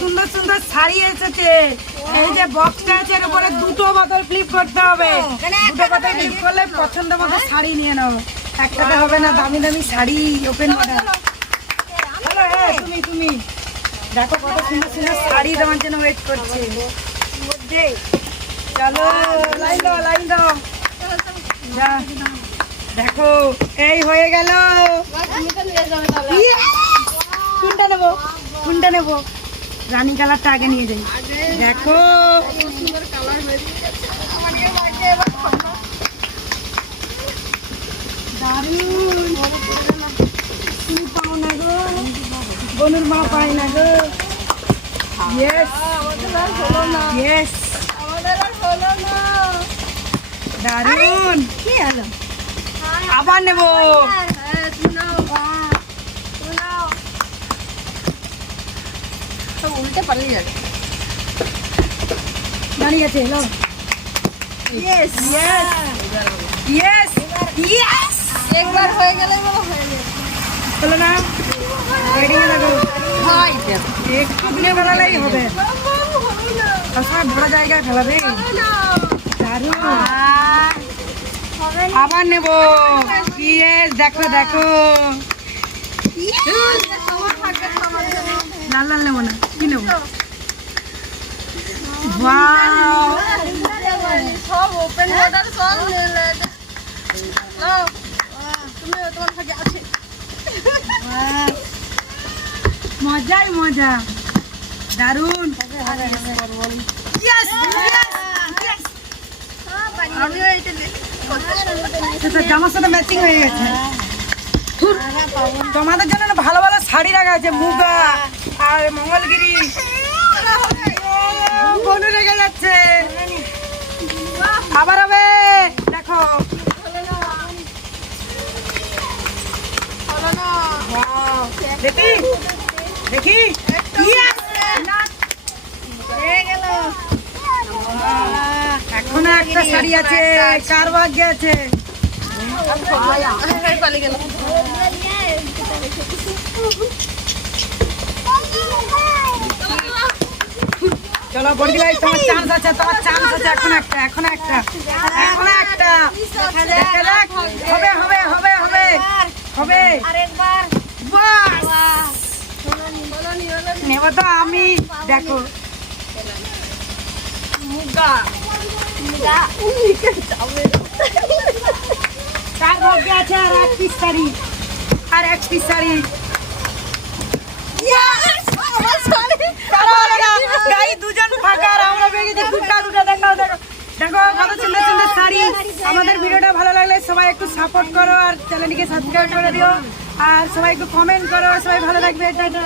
সুন্দর সুন্দর শাড়ি এসেছে। এই যে বক্সটা আছে এর উপরে দুটো বোতল ফ্লিপ করতে হবে। দুটো বোতল ফ্লিপ করলে পছন্দ মতো শাড়ি নিয়ে নাও। একটাতে হবে না, দামি দামি শাড়ি ওপেন মডেল। হ্যালো, হ্যাঁ তুমি দেখো কত সুন্দর সুন্দর শাড়ি তোমার জন্য ওয়েট করছে। চলো লাইন দাও যা। দেখো এই হয়ে গেল। কোনটা নেবো? রানী কালারটা আগে নিয়ে যাই। দেখো দারুন। তুমি পাও না গো, বনুর মা পায় না গো। ইয়েস ইয়েস, দারুন। কি হলো? আবার নেবো। উল্টে পালিয়ে যাবে। দাঁড়িয়ে আছে। Hello, yes yes yes. একবার হয়ে গেলে বলো হয়ে যাবে। চলো না, রেডি হয়ে লাগো। হয় একটু দিনে বেড়ালেই হবে। সবসময় বড় জায়গায় ফেলাবে। দারুন। আবার নেবো। ইয়েস, দেখো দেখো। লাল লাল নেবো না, কি নেবো? ওয়াও, সব ওপেন অর্ডার সব নাও। তুমি তোমার ভাগে আছে। মজাই মজা। দারুন। আমিও এইটা সেটা জামার সাথে ম্যাচিং হয়ে গেছে। তোমাদের জন্য না ভালো ভালো শাড়ি রাখা আছে, মুগা আর মঙ্গলগিরি। বনু রেগে যাচ্ছে। আবার হবে, দেখো। Wow, দেখি দেখি। Yes! এখনো একটা শাড়ি আছে, কার ভাগ্যে আছে। পালিয়ে গেল। চলো বড়ি ভাই, তোমার চান্স আছে, এখনো একটা। দেখা যাক। হবে হবে হবে হবে হবে। বাস, নেব তো আমি। দেখো কার ভাগ্যে আছে আর এক পিস শাড়ি। গাই দুজন ফাঁকা আর আমরা পেয়ে গেছি দুটা। দেখো কত সুন্দর সুন্দর শাড়ি। আমাদের ভিডিওটা ভালো লাগলে সবাই একটু সাপোর্ট করো আর চ্যানেলটিকে সাবস্ক্রাইব করে দিও। আর সবাই একটু কমেন্ট করো। সবাই ভালো থাকবে। টাটা।